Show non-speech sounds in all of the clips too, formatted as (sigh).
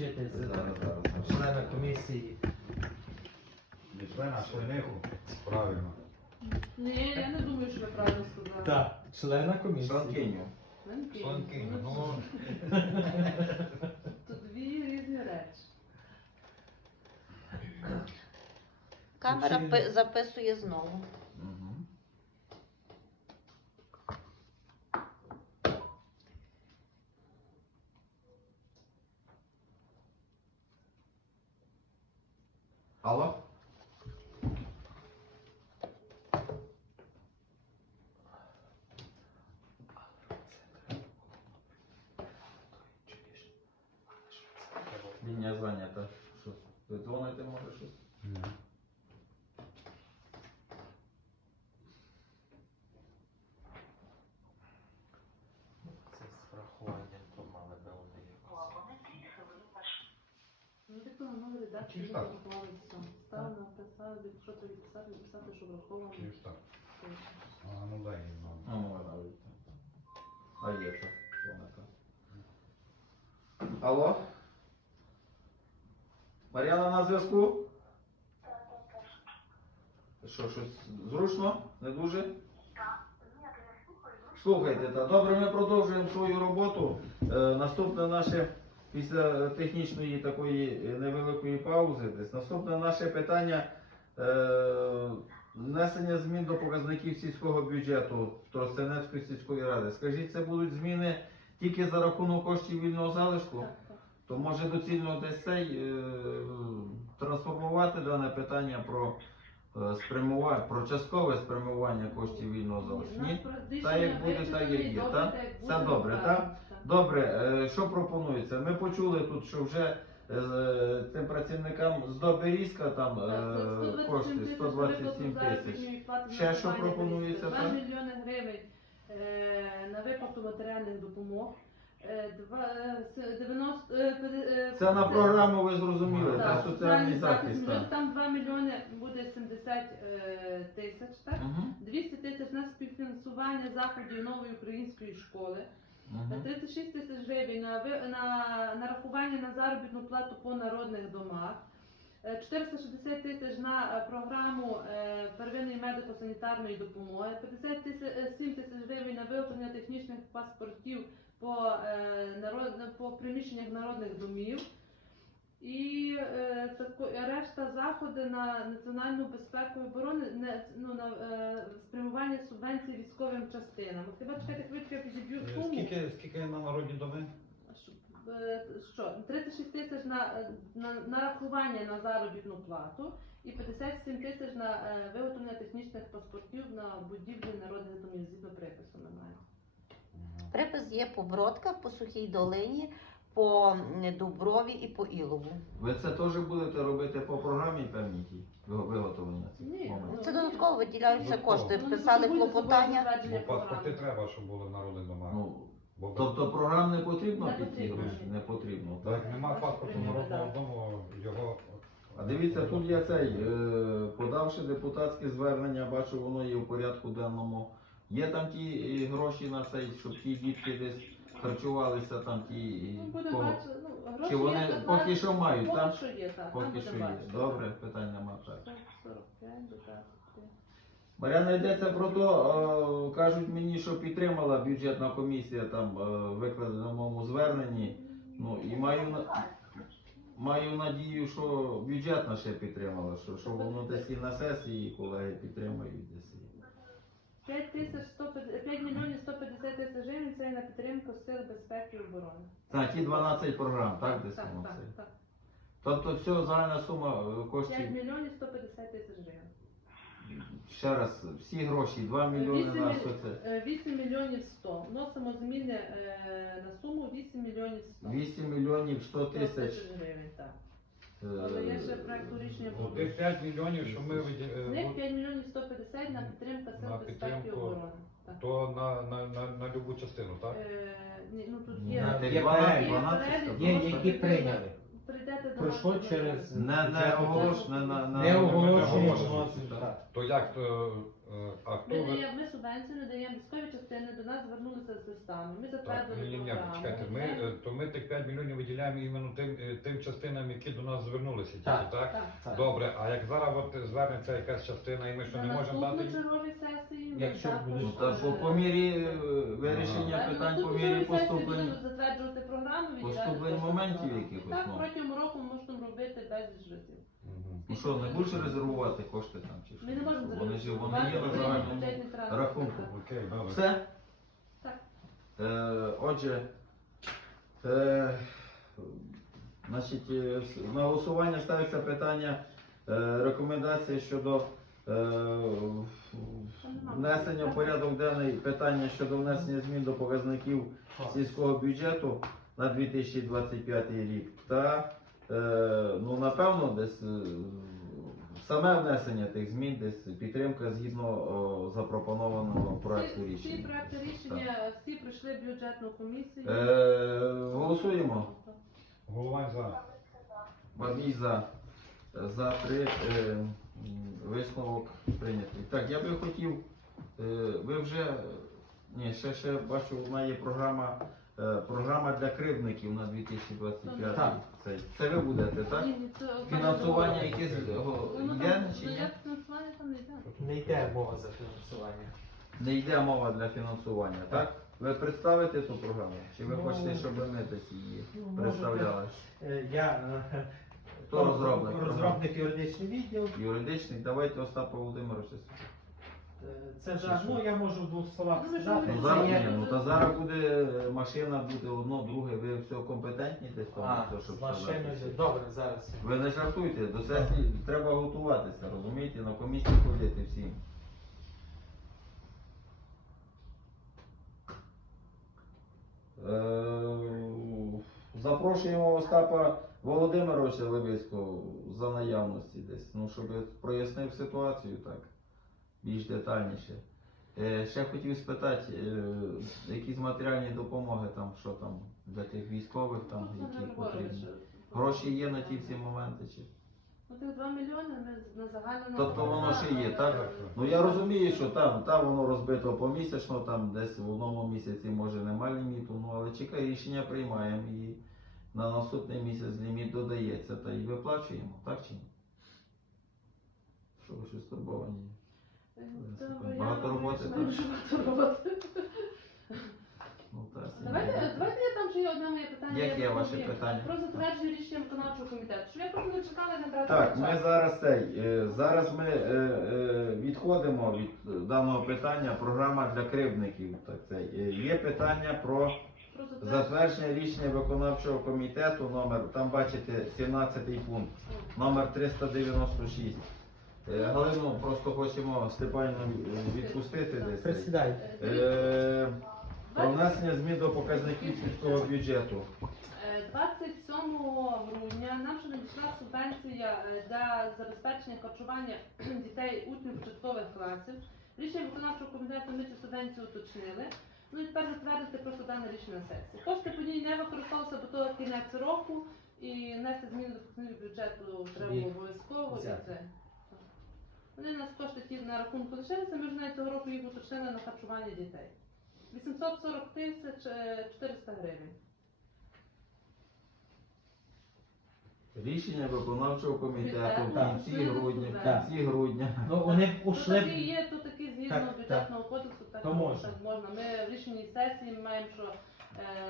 включити з члена комісії. Не члена, а члениху. Правильно. Ні, я не думаю, що ви правильно сказали. Так, члена комісії. Членкиню. Членкиню. Ну, (laughs) Тут дві різні речі. Камера пи- записує знову. Алло? Лінія зайнята. Що? Ви дзвоните, може щось? Це з врахуванням то мали би вони якось. Ну, типу, Чи так? все. Став написали, якщо то відписати, написати, що враховано. Чи? А, ну дай їм нам. Ну, можна вийти. А є що? Дзвоника. Алло? Мар'яна на зв'язку? Що, щось зручно? Не дуже? Слухайте, та добре, ми продовжуємо свою роботу. Е, наступне наше, після технічної такої невеликої паузи, десь, наступне наше питання е, внесення змін до показників сільського бюджету Тростянецької сільської ради. Скажіть, це будуть зміни тільки за рахунок коштів вільного залишку? То може доцільно десь цей е, трансформувати дане питання про е, спрямування, про часткове спрямування коштів вільного залишку. Ні? Та як буде, так як є, так? Все добре, так? Добре, е, що пропонується? Ми почули тут, що вже е, з цим працівникам з Доберізка там е, кошти 127 тисяч. Ще що пропонується, 2 мільйони гривень е, на виплату матеріальних допомог. Е, два- е, с- 90, е, п'яти- е, Це на програму ви зрозуміли, Так, та соціальний захист. мільйон. так. Там 2 мільйони буде 70 е, тисяч, так? Мгм, 200 тисяч на співфінансування заходів нової української школи. Мгм. 36 тисяч гривень на, ви- на нарахування на заробітну плату по народних домах. Е, 460 тисяч на е, програму е, первинної медико-санітарної допомоги, 57 тисяч гривень на виготовлення технічних паспортів по, е, народ, по приміщеннях народних домів. І е, тако, решта заходи на національну безпеку і оборону не, ну, на е, спрямування субвенцій військовим частинам. От Тебе чекайте, хвилинку, я підіб'ю суму. Скільки, скільки на народні доми? Щоб, е, Що, 36 тисяч на, е, на нарахування на заробітну плату і 57 тисяч на е, виготовлення технічних паспортів на будівлі народних домів згідно припису маємо. Припис є по Бродках, по Сухій Долині, по Дуброві і по Ілову. Ви це теж будете робити по програмі певній тій, ви- виготовлення цих Ні, моментів? ну, Це додатково виділяються Додатково. кошти. Ну, не Писали потребує клопотання. затвердження Бо паспорти програми. треба, щоб були в народних домах. Ну, Бо тобто програм не потрібно Не під ці потрібно. гроші? Не потрібно. так Так? як нема паспорту народного дому, його. А дивіться, тут є цей, е, подавши депутатське звернення, бачу, воно є в порядку денному. Є там ті е, гроші на цей, щоб ті дітки десь харчувалися, там ті. Ну, е, буде кого? бачити, ну, гроші Чи вони є, поки що мають, поки що є, так. там Поки що є. бачити. Добре, питань нема так. 45 до 23. Мар'яна йдеться про то, е, кажуть мені, що підтримала бюджетна комісія там е, викладено в моєму зверненні. Ну і маю на- маю надію, що бюджетна ще підтримала, що, що воно десь і на сесії колеги підтримають десь. 5 тисяч 150 5 мільйонів 150 тисяч гривень це на підтримку сил безпеки і оборони. На ті 12 програм, так, десь так, воно так, це. так. Тобто все, загальна сума е, 5 коштів, мільйонів 150 тисяч гривень. ще раз, всі гроші, 2 мільйони 8, на соці. 8 мільйонів 100. Вносимо зміни е, на суму 8 мільйонів 100. 8 мільйонів 100 100 тисяч. гривень, так. Е, Але є ще проекту рішення Ну, тих 5 мільйонів, що ми виді- З е, них ну, 5 мільйонів 150 на підтримку сил На безпеки підтримку. оборони. Так. то на, на, на, на любу частину, так? Е, ні, ну тут є, на Є 12, перелік. 12 перелік, Є, які прийняли. Прийдете до Пройшло нас, через Не, не оголош, не, на, на, Не оголошуємо. оголошуємо, так. То як то Е, А хто Ми ви? даємо ми субвенцію, не даємо військові частини, до нас звернулися з листами. Ми Так, затвердили ні, ні, ні, програму. чекайте, ми, е, то ми тих 5 мільйонів виділяємо іменно тим, е, тим частинам, які до нас звернулися, тільки, Так. так? Так. Так. Добре, а як зараз от звернеться якась частина і ми що На не можемо наступну дати? черговій сесії ми Якщо також, будуть- Ну, та по, е, по мірі е, вирішення на питань, по мірі поступлень. будемо затверджувати програму, виділяти поступлень кошти. моментів якихось, Так, ну. протягом року можемо робити безліч разів. Ну що, не будеш резервувати кошти там чи що? Ми не можемо Вони ж вони є на загальному рахунку. Окей, добре. Все? Так. Е, отже, е, значить, е, с- на голосування ставиться питання е, рекомендації щодо е, внесення в порядок денний питання щодо внесення змін до показників сільського бюджету на 2025 рік та ну напевно десь е, саме внесення тих змін, десь підтримка згідно запропонованого проекту Всі, всі рішення. проекти рішення, всі пройшли бюджетну комісію. Е, голосуємо. Голова за. Бабій за. За три е, висновок прийнятий. Так, я би хотів, е, ви вже, ні, ще, ще бачу, у мене є програма, е, програма для кривдників на 2025. Так. Це, це ви будете, так? Фінансування якесь го- Ну, йде чи ну, ні? там не йде. Мова за фінансування. Не йде мова для фінансування, так? Ви представите ту програму? Чи ви Ну, хочете, щоб ми десь її ну, представляли? Е, Я е, Хто розробник? розробник юридичний відділ. Юридичний, давайте Остапа Володимировича. Е, Це за, ну я можу в двох словах Ну, ж сказати. Ну зараз ні, ну та зараз буде е, машина, буде одно, друге, ви все компетентні десь А, все, щоб з машиною. сказати. Добре, зараз. Ви не жартуйте, до сесії треба готуватися, розумієте, на комісії ходити всім. Е, Запрошуємо Остапа Володимировича Левицького за наявності десь, ну, щоб прояснив ситуацію так, більш детальніше. Е, Ще хотів спитати, е, якісь матеріальні допомоги там, що там для тих військових, там, Ну, які потрібні. Гроші є на ті всі моменти чи? Ну, тих 2 мільйони ми на загальному. Тобто воно ще є, так? Ну я розумію, що там, там воно розбито помісячно, там десь в одному місяці може нема ліміту, ну але чекай, рішення приймаємо і на наступний місяць ліміт додається та і виплачуємо, так чи ні? Що ви щось турбовані? Е, Багато роботи, так? багато роботи. Ну, Давайте, давайте я там ще є одне моє питання. Яке ваше доповім. питання? Про затвердження рішення виконавчого комітету. Що я просто не чекала не брати Так, ми зараз цей, е, зараз ми е, е, відходимо від е, даного питання. Програма для кривдників. Так, Є питання про Про затвердження. затвердження рішення виконавчого комітету номер, там бачите 17 пункт, номер 396. Е, Галину просто хочемо Степану відпустити десь. Присідайте. Е, Про внесення змін до показників сільського бюджету. Е, 27 грудня нам ще надійшла субвенція е, для забезпечення харчування (clears throat) дітей учнів початкових класів. Рішення виконавчого комітету ми цю субвенцію уточнили. Ну і тепер затвердити просто дане рішення на сесії. Кошти по ній не використовувалися, бо то кінець року і внести зміни до бюджету треба обов'язково. І це. Вони у нас кошти ті на рахунку лишилися, ми вже навіть цього року їх уточнили на харчування дітей. 840 тисяч е, 400 гривень. Рішення виконавчого комітету в Так. кінці грудня, в Так. кінці грудня. Ну вони Ну, ушли. такі є, то такі згідно Так, бюджетного кодексу, так, То можна. так можна. Ми в рішенні сесії маємо, що е,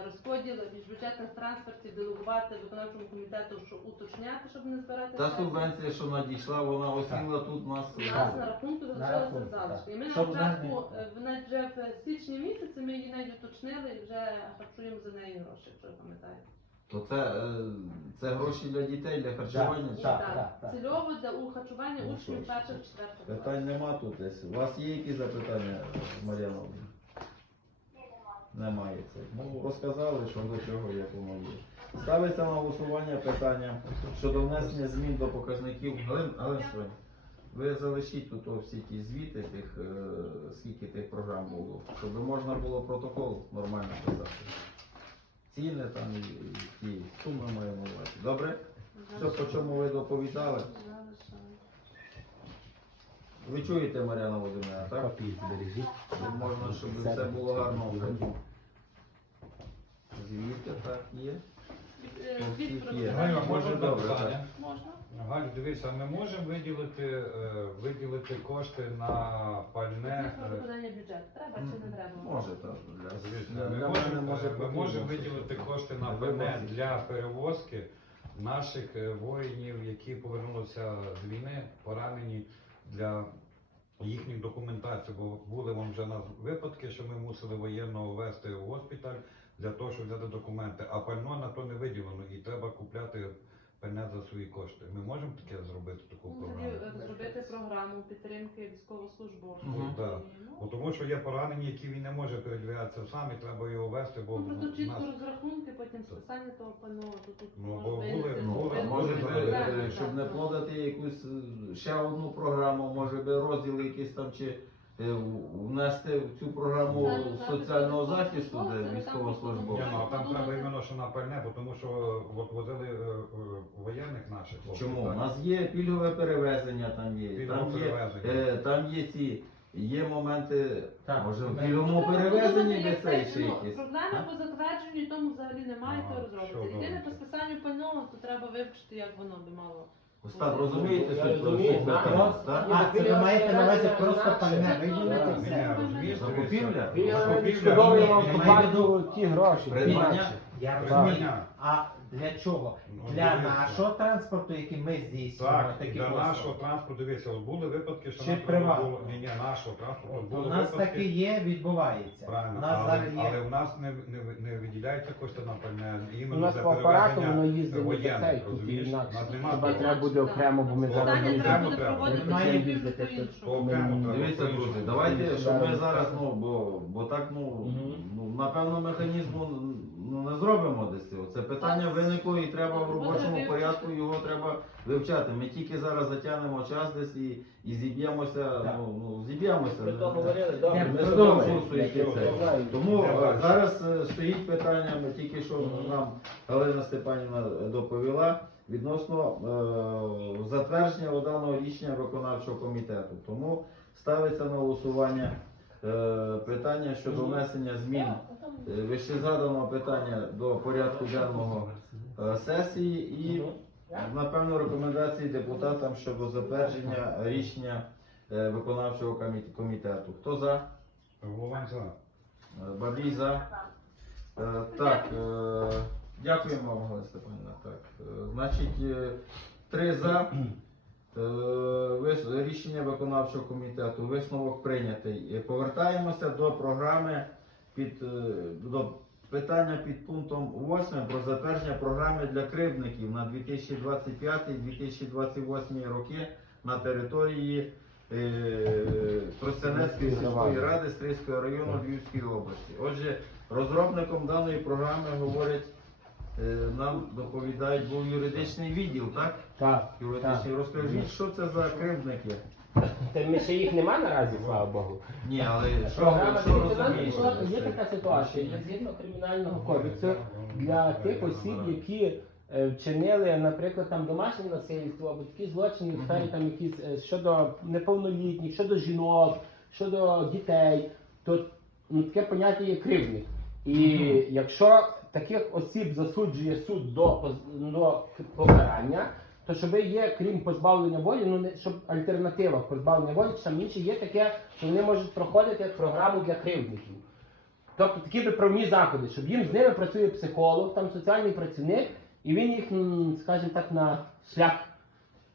розподіл міжбюджетних трансфертів делегувати виконавчому комітету, що уточняти, щоб не збирати. Та субвенція, що надійшла, вона осіла тут у нас. У нас на рахунку На залишилися залишки. І ми на Щоб початку, вона е, вже в січні місяці ми її навіть уточнили і вже харчуємо за неї гроші, якщо ви пам'ятаєте. То це, е, це гроші для дітей, для харчування. Так, так, так, так. Цільово для у харчування Ну, учнів ж. перших четвертих Питань класів. нема тут десь. У вас є якісь запитання, Мар'яна? Немає це. Ну, розказали, що до чого, як воно. Ставиться на голосування питання щодо внесення змін до показників. Галин, Галин Свань, ви залишіть тут всі ті звіти, тих, е, скільки тих програм було, щоб можна було протокол нормально писати. Ціни там і, ті суми маємо увазі. Добре? Все, по чому ви доповідали? Ви чуєте, Мар'яна Володимирівна, так? Копії збережіть. Щоб можна, щоб все було гарно. Звідти так є. Е, Є. Галю, Дуже можна добре, питання? можна? Галю, дивися, ми можемо виділити, е, виділити кошти на пальне. Звіт про е, виконання бюджету. Треба чи не треба? Може так. Для, для Ми мене можемо, може ми потрібно можемо щось. виділити кошти на Не пальне для перевозки наших е, воїнів, які повернулися з війни, поранені для їхніх документацій. Бо були вам вже на випадки, що ми мусили воєнного вести в госпіталь для того, щоб взяти документи. А пально на то не виділено і треба купляти пальне за свої кошти. Ми можемо таке зробити таку Ну, програму? е, зробити програму підтримки військовослужбовців. Мгм. Да. Ну, Бо тому що є поранені, які він не може передвигатися сам, і треба його вести, бо Ну, просто в чітко нас розрахунки, потім списання того пального, то тут Ну, бо були- винести, були- може би, е, щоб не плодати якусь е, ще одну програму, може би розділ якийсь там чи е, в- внести в цю програму Соціального захисту для військовослужбовців. Ні, ну а там треба іменно що на пальне, бо тому що е, от возили е, е, воєнних наших хлопців. Чому? У так? нас є пільгове перевезення, там є. Пільгове Там є, перевезення. е, там є ці, є моменти, Так, може в Треба перевезенні де цей це, ще якісь. Проблеми по затвердженню тому взагалі немає, то що розробити. Єдине по списанню пального, то треба вивчити, як воно би мало. Остап, розумієте суть про так. А, це ви маєте на увазі просто Це пальне виділити? це Закупівля? Я Закупівля, факту ті гроші. Я розумію. А для чого? Ну, Для дивися. нашого транспорту, який ми здійснюємо, Так, такі для послуги? нашого транспорту, дивіться, от були випадки, що Чи приватного? було, ні, ні, нашого транспорту, От, були У нас випадки, таке є, відбувається. правильно, У нас але, зараз але є. в нас не, не, не виділяються кошти на пальне, У іменно нас для по апарату перевезення воно їздить не воєнних, цей, тут розумієш? інакше. Нас нема Хіба того. треба буде окремо, бо ми зараз Списання не треба буде треба. проводити Немає закупівлю їздити, по-іншому. Окремо треба. Дивіться, друзі, давайте, щоб ми зараз, ну, бо, бо так, ну, Мгм. ну, напевно, механізму ну, не зробимо десь цього. Це питання виникло і треба в робочому порядку його треба вивчати. Ми тільки зараз затягнемо час десь і, і зіб'ємося, Так. ну, ну, зіб'ємося. Про то говорили, Ми з того курсу, це. Тому е, зараз е, стоїть питання, ми тільки що нам Галина Степанівна доповіла відносно е, затвердження даного рішення виконавчого комітету. Тому ставиться на голосування е, питання щодо внесення змін е, вищезаданого питання до порядку денного е, сесії і напевно рекомендації депутатам щодо затвердження рішення е, виконавчого комі- комітету. Хто за? Головань за. Е, Бабій за. Е, Так, е, дякуємо вам, Галина Степанівна. Так, е, значить, е, три за. Е, вис- Рішення виконавчого комітету, висновок прийнятий. Повертаємося до програми під е, до питання під пунктом 8 про затвердження програми для кривдників на 2025-2028 роки на території е, Тростянецької сільської ради Стрийського району Львівської області. Отже, розробником даної програми говорять, е, нам доповідають, був юридичний відділ, так? Так, так. Розкажіть, що це за кривдники? Та ми ще їх нема наразі, слава Богу. Ні, але що, Програма що розумієш? є така ситуація, є згідно кримінального кодексу для тих осіб, які е, вчинили, наприклад, там домашнє насильство або такі злочини в сфері там якісь е, щодо неповнолітніх, щодо жінок, щодо дітей, то ну, таке поняття є кривдник. І якщо таких осіб засуджує суд до, поз- до покарання, то щоб є, крім позбавлення волі, ну не щоб альтернатива позбавлення волі, чи там інше є таке, що вони можуть проходити як програму для кривдників. Тобто такі виправні заходи, щоб їм з ними працює психолог, там соціальний працівник, і він їх, скажімо так, на шлях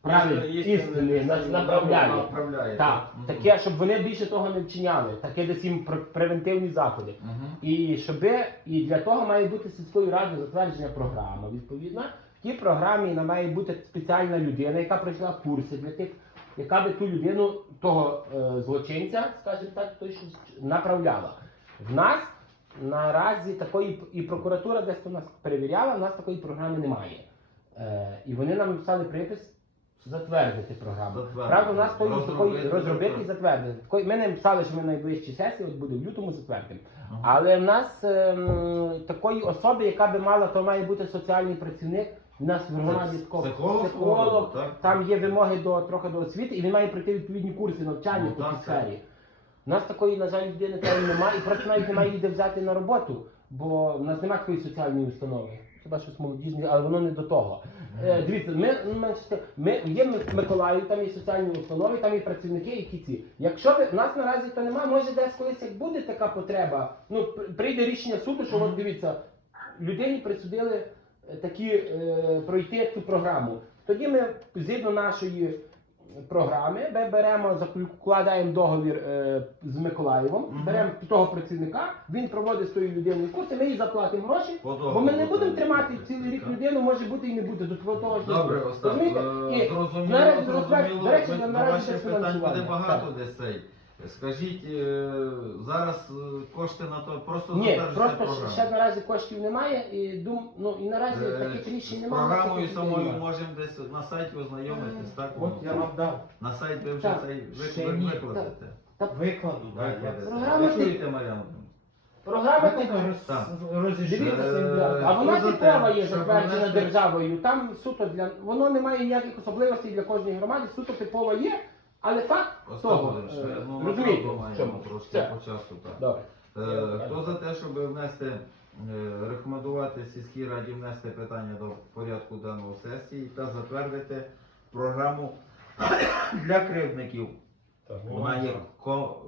правильний, істинний, на- направляє. направляє. Так, Мгм. таке, щоб вони більше того не вчиняли, таке десь їм превентивні заходи. Мгм. І щоби, і для того має бути сільською радою затверджена програма. Відповідно, в тій програмі має бути спеціальна людина, яка пройшла курси для тих, яка би ту людину, того е, злочинця, скажімо так, з- направляла. В нас наразі такої і прокуратура десь у нас перевіряла, в нас такої програми немає. Е, і вони нам написали припис затвердити програму. Затвердити. Правда, у нас Розробити, такої розробити і затвердити. Ми не писали, що ми на найближчій сесії, от буде в лютому затвердимо. Ага. Але в нас ем, такої особи, яка би мала, то має бути соціальний працівник. У нас в громаді такого психолог так? там є вимоги до трохи до освіти, і він має пройти відповідні курси навчання Ну, по цій сфері. У нас такої, на жаль, людини такої немає, і просто навіть немає її де взяти на роботу, бо в нас немає такої соціальної установи. Хіба щось молодіжне, але воно не до того. Е, дивіться, ми, ну, ми є в Миколаїві, там є соціальні установи, там є працівники, які ці. Якщо ви в нас наразі то немає, може десь колись як буде така потреба. Ну прийде рішення суду, що от дивіться, людині присудили такі е, пройти цю програму. Тоді ми згідно нашої програми ми беремо, закладаємо договір е, з Миколаєвом, Мгм. беремо того працівника, він проводить з тою людиною курси, ми їй заплатимо гроші. По Бо ми не будемо тримати цілий рік людину, може бути і не буде до того ж. Добре, Остап, Розумієте? е, І зрозуміло, наразі зрозуміло. розбер- до речі, Ми- на- на наразі ваших без питань буде фінансування. багато десь цей. Скажіть, е, зараз е, кошти на то просто Ні, затверджується просто програма. ще наразі коштів немає і дум, ну і наразі Е, таких рішень З немає. програмою самою можемо десь на сайті ознайомитись, так? От я вам дав. На сайт ви вже Так. цей Ще ви- ні. викладете. Викладу, так. Викладете. Програма Ви ти- чуєте, Мар'яна? Програма Я. Так. Дивіться, Е, а вона хто за типова те, є щоб затверджена внести- державою. Там суто для воно не має ніяких особливостей для кожної громади, суто типова є, але факт Остап того. Володимирович, е, ну, розумієте, в маємо чому? трошки Все. по часу. Так. Добре. Е, Хто за те, щоб внести, е, рекомендувати сільській раді внести питання до порядку денного сесії та затвердити програму для кривдників. Так, Вона є ко- е,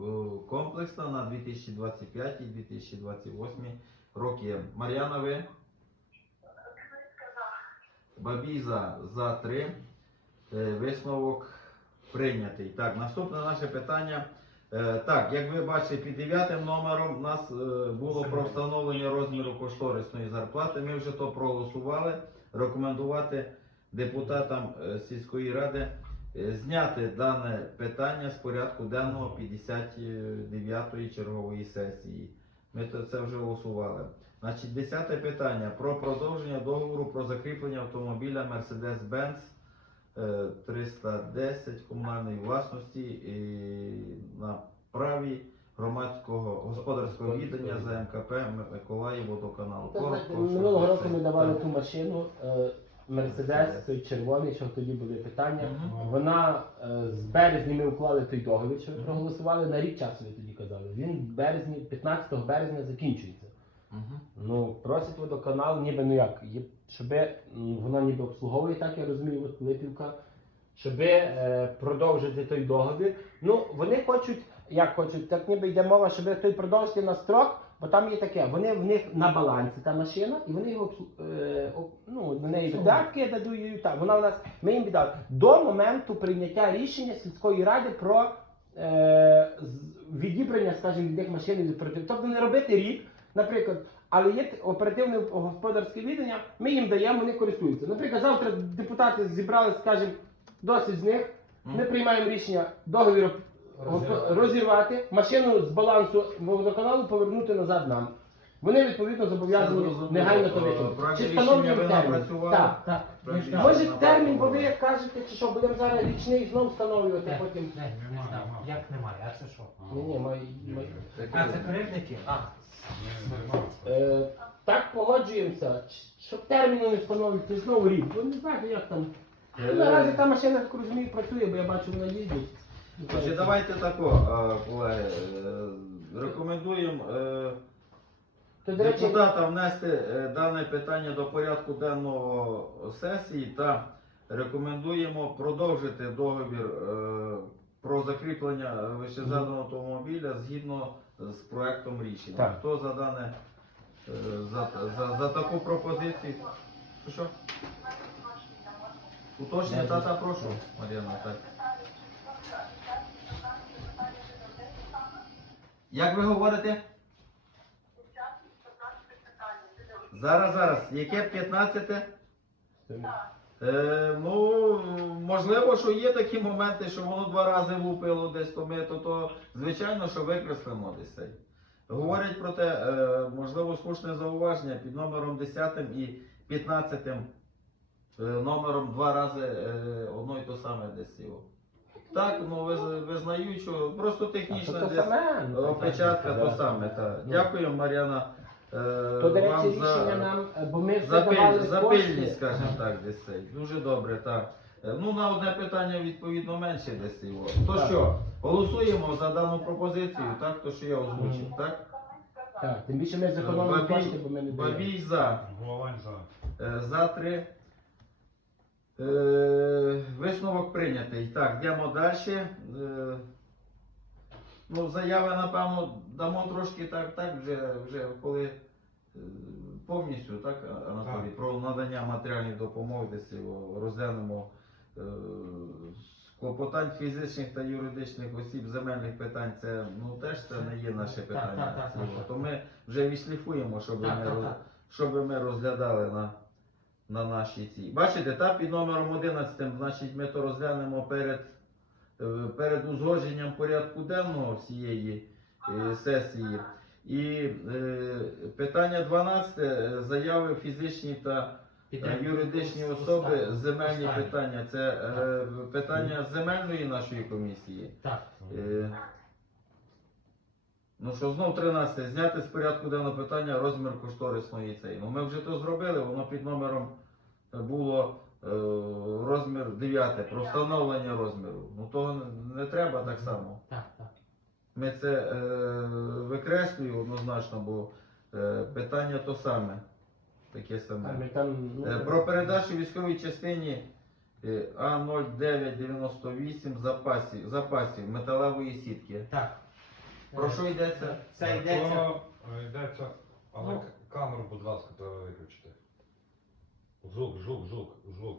комплексна на 2025-2028 роки. Мар'яна, ви? Бабій за, за три. Е, Висновок прийнятий. Так, наступне наше питання. Е, Так, як ви бачите, під дев'ятим номером у нас е, було про встановлення розміру кошторисної зарплати. Ми вже то проголосували. Рекомендувати депутатам е, сільської ради зняти дане питання з порядку денного 59-ї чергової сесії. Ми це вже голосували. Значить, десяте питання про продовження договору про закріплення автомобіля Mercedes-Benz 310 комунальної власності і на праві громадського господарського віддання за МКП Миколаїв водоканал. Коротко, Минулого року ми давали ту машину, е, Мерседес, той червоний, що тоді були питання. Вона е, з березня ми уклали той договір, що ви проголосували на рік часу. Ви тоді казали. Він в березні, 15 березня закінчується. Ну просить водоканал, ніби ну як, щоб воно ніби обслуговує, так я розумію, от Липівка, щоб е, продовжити той договір. Ну вони хочуть, як хочуть, так ніби йде мова, щоб той продовжити на строк. Бо там є таке, вони в них на балансі та машина, і вони його е, ну, на неї видатки дадуть. Та, вона у нас, ми їм віддали до моменту прийняття рішення сільської ради про е, відібрання, скажімо, від них машини від. Тобто не робити рік, наприклад, але є оперативне господарське відання, ми їм даємо, вони користуються. Наприклад, завтра депутати зібрали, скажімо, досить з них. Ми приймаємо рішення договір розірвати, машину з балансу водоканалу повернути назад нам. Вони відповідно зобов'язані негайно то Е, виконати. Чи встановлюємо термін? Так, так. Може термін, бо ви як кажете, чи що будемо зараз річний знов встановлювати, Не, потім. не, не знаю. Як немає, а це що? Ні, ні, мої. А, це кривдники? А, Е, так погоджуємося, щоб терміну не встановлювати знову рік. Бо не знаю, як там. Ну, Наразі та машина, так розумію, працює, бо я бачу, вона їздить. Давайте тако, е, колеги, е, рекомендуємо е, То, до речі, депутатам внести е, дане питання до порядку денного сесії та рекомендуємо продовжити договір е, про закріплення вищезаданого автомобіля згідно з проектом рішення. Так. Хто за дане е, за, за, за таку пропозицію? Що? Уточнення, та, та прошу, Мар'яна, так. Як ви говорите? Зараз, зараз. Яке 15? Е, ну, можливо, що є такі моменти, що воно два рази влупило десь, то ми то, то звичайно, що викреслимо десь цей. Говорять про те, е, можливо, слушне зауваження під номером 10 і 15 е, номером два рази е, одно і то саме десь його. Так, ну виз- визнаю, що просто А технічно то то десь ну, опечатка то саме. Так. Ну. Дякую, Мар'яна. Е, То, до речі, вам рішення нам, е, бо ми все за, давали за кошти. пильність, скажімо так, десь цей. Дуже добре, так. Е, Ну, на одне питання відповідно менше десь його. То Так. що, голосуємо за дану пропозицію, так, то що я озвучив, так? Так, тим більше ми зекономимо Бабій- кошти, бо ми не даємо. Бабій за. Головань за. Е, За три. Е, Висновок прийнятий. Так, йдемо далі. Е, Ну, заяви, напевно, дамо трошки так, так вже, вже коли е, повністю, так, Анатолій, Так. про надання матеріальної допомоги, десь його розглянемо. Е, з Клопотань фізичних та юридичних осіб земельних питань це ну теж це не є наше Так, питання. так, так, цілого. так. То ми вже відшліфуємо, щоб Так, ми так, роз- так. щоб ми розглядали на, на нашій цій. Бачите, та під номером 11, значить, ми то розглянемо перед, перед узгодженням порядку денного всієї е, сесії. І е, питання 12, е, заяви фізичні та е, юридичні особи, земельні питання. Це е, питання земельної нашої комісії. Так. Е, Ну що знов 13. Зняти з порядку денного питання розмір кошторисної цей. Ну ми вже то зробили, воно під номером е, було е, розмір 9 про встановлення розміру. Ну то не треба так само. Так, так. Ми це е, викреслюємо однозначно, бо е, питання то саме. Таке саме. Там, ну, Е, Про передачу військовій частині е, А0998 запасів, запасів металевої сітки. Так. Про що йдеться? Це йдеться. Е, йдеться, але Ну. камеру, будь ласка, треба виключити. Звук, звук, звук, звук.